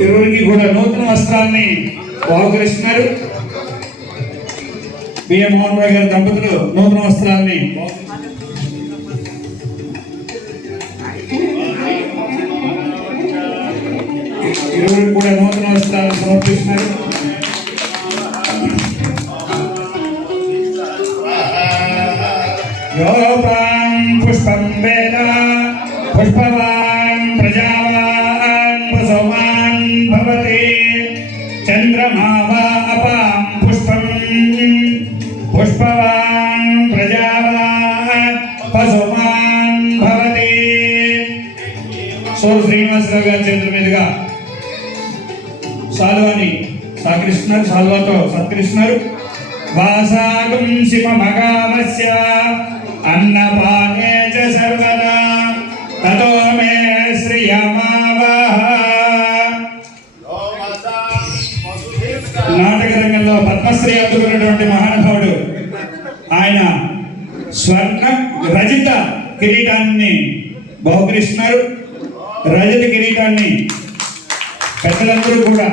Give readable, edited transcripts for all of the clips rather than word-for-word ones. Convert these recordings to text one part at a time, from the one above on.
ఇరువురికి కూడా నూతన వస్త్రాన్ని బహుకరిస్తున్నారు. బిఎం మోహన్ రావు గారి దంపతులు నూతన వస్త్రాన్ని ఇరువురికి కూడా నూతన వస్త్రాలను సమర్పిస్తున్నారు. పుష్పం వేద పుష్పవాన్ ప్రజావాన్ వసోమాన్ భవతి చంద్రమా వా అపాం పుష్పం పుష్పవాన్ ప్రజావాన్ వసోమాన్ భవతి. సో శ్రీనివాసరావు గారి చేతుల మీదుగా సాల్వాని సాకరిస్తున్నారు, సాల్వాతో సత్కరిస్తున్నారు. వాసాగం శివమగామస్య అన్నపానే చ సర్వదా తతో మే శ్రియమావహ. నాటక రంగంలో పద్మశ్రీ అందుకున్నటువంటి మహానుభావుడు ఆయన స్వర్ణ రజిత కిరీటాన్ని బహుకరిస్తున్నారు. రజత కిరీటాన్ని పెద్దలందరూ కూడా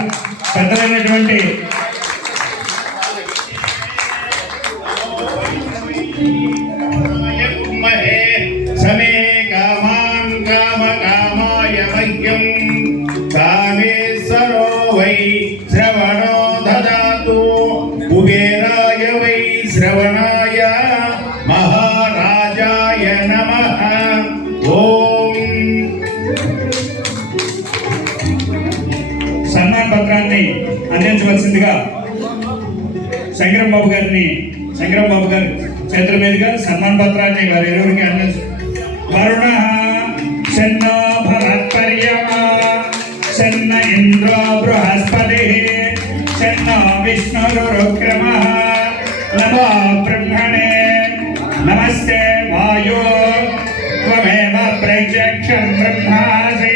పెద్దలైనటువంటి సమే కామాన్ కామ కామాయ మహ్యం కామేశ్వరో వై శ్రవణో దదాతు కుబేరాయ వై శ్రవణాయ మహారాజాయ నమః. ఓం. సన్మాన పత్రాన్ని అందించవలసిందిగా శంకరం బాబు గారి చేతుల మీదుగా సన్మాన పత్రాన్ని వారి ఇరువురికి అందించు. వరుణ శన్నో భరత్పర్యమా శన్న ఇంద్రో బృహస్పతి శన్నో విష్ణురుక్రమః నమో బ్రహ్మణే నమస్తే వాయో త్వమేవ ప్రత్యక్షం బ్రహ్మాసి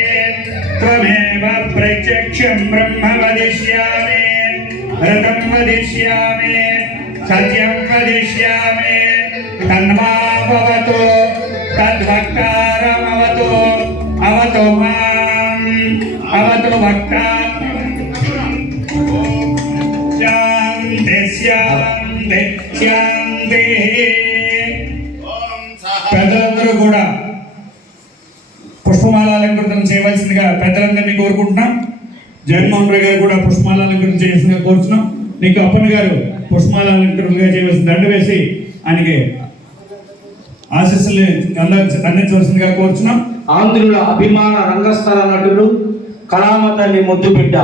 త్వమేవ ప్రత్యక్షం బ్రహ్మ వదిష్యామి రతం వదిష్యామి సత్యం వదిష్యామి తన్మాభవతు తద్వక్తారమవతు అవతు మాం అవతు వక్తా. శాంతి శాంతి శాంతి. పెద్దలందరూ కూడా పుష్పమాలాలంకృతం చేయవలసిందిగా పెద్దలందరినీ కోరుకుంటున్నాం. జగన్మోహన్ రావు గారు కూడా పుష్పమాలాలంకృతం చేయాల్సిందిగా కోరుతున్నాం. నీకు అప్పన్న గారు పుష్పమాలాలంకృతంగా చేయవలసిన దండ వేసి ఆయనకి ఆశీస్సులు అందించవలసిందిగా కోరుచున్నాం. ఆంధ్రుల అభిమాన రంగస్థల నటులు కళామ తల్లి ముద్దు బిడ్డ